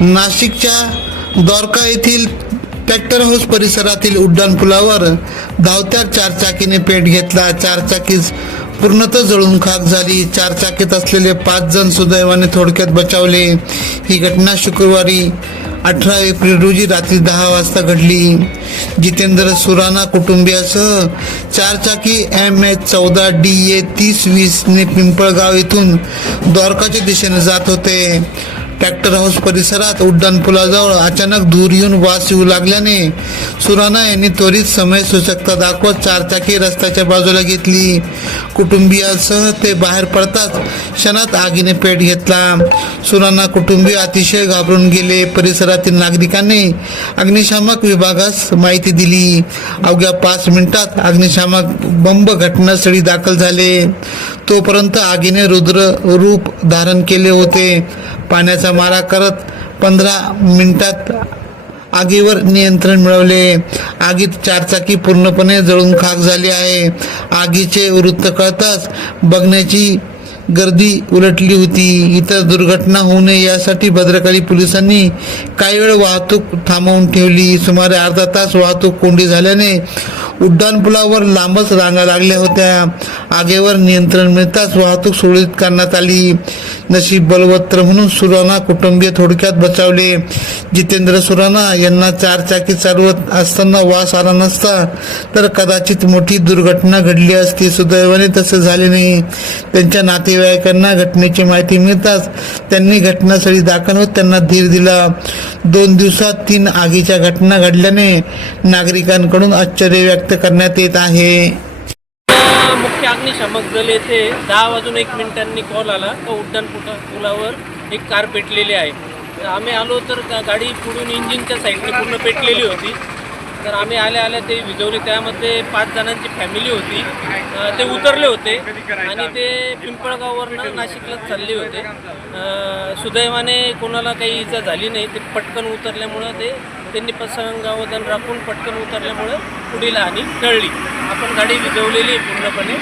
नाशिकच्या द्वारका येथील tractor house परिसरातील उड्डाणपुलावर धावत्या चारचाकीने पेट घेतला. चारचाकीस पूर्णतः जळून खाक झाली. चारचाकीत असलेले पाच जण सुदैवाने थोडक्यात बचावले. ही घटना शुक्रवारी अठरा एप्रिल रोजी रात्री दहा वाजता घडली. जितेंद्र सुराणा कुटुंबियासह चारचाकी एम एच चौदा डी ए तीस वीसने पिंपळगाव येथून द्वारकाच्या दिशेने जात होते. ट्रॅक्टर हाऊस परिसरात उड्डाणपुलाजवळ अचानक धूर येऊन वास येऊ लागल्याने सुराणा यांनी त्वरित समय सूचकता दाखवत चारचाकी रस्त्याच्या बाजूला घेतली. कुटुंबियासह ते बाहेर पडताच क्षणात आगीने पेट घेतला. सुराणा कुटुंबीय अतिशय घाबरून गेले. परिसरातील नागरिकांनी अग्निशामक विभागास माहिती दिली. अवघ्या पाच मिनिटात अग्निशामक बंब घटनास्थळी दाखल झाले. तोपर्यंत आगीने रुद्र रूप धारण केले होते. पाण्याचा मारा करत पंधरा मिनिटात आगीवर नियंत्रण मिळवले. आगीत चारचाकी पूर्णपणे जळून खाक झाली आहे. आगीचे वृत्त कळताच बघण्याची गर्दी उलटली होती. इतर दुर्घटना होऊ नये यासाठी भद्रकाली पोलिसांनी काही वेळ वाहतूक थांबवून ठेवली. सुमारे अर्धा तास वाहतूक कोंडी झाल्याने उड्डाणपुलावर लांबच रांगा लागल्या होत्या. आगेवर नियंत्रण मिळताच वाहतूक सुरळीत करण्यात आली. नशीब बलवत्र म्हणून सुराणा कुटुंबीय थोडक्यात बचावले. जितेंद्र सुराणा यांना चार चाकी चालवत असताना वास आला नसता तर कदाचित मोठी दुर्घटना घडली असती सुदैवाने तसे झाले नाही. त्यांच्या नातेवाईकांना घटनेची माहिती मिळताच त्यांनी घटनास्थळी दाखल होत त्यांना धीर दिला. दोन दिवसात तीन आगीच्या घटना घडल्याने नागरिकांकडून आश्चर्य व्यक्त करण्यात येत आहे. अग्निशामक दल येथे दहा वाजून एक मिनिटांनी कॉल आला. तर उड्डाण पुटा पुलावर एक कार पेटलेली आहे. तर आम्ही आलो तर गाडी पुढून इंजिनच्या साईडने पूर्ण पेटलेली होती. तर आम्ही आल्या आल्या ते विजवले. त्यामध्ये पाच जणांची फॅमिली होती. ते उतरले होते. आणि ते पिंपळगाववरनं नाशिकला चालले होते. सुदैवाने कोणाला काही इजा झाली नाही. ते पटकन उतरल्यामुळं ते त्यांनी पसंगावधान राखून पटकन उतरल्यामुळं पुढील हानी टळली. आपण गाडी विजवलेली पूर्णपणे.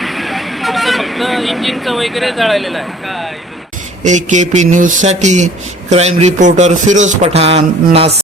पुढचं फक्त इंजिनचं वगैरे जळालेलं आहे. ए के पी न्यूजसाठी क्राईम रिपोर्टर फिरोज पठाण नास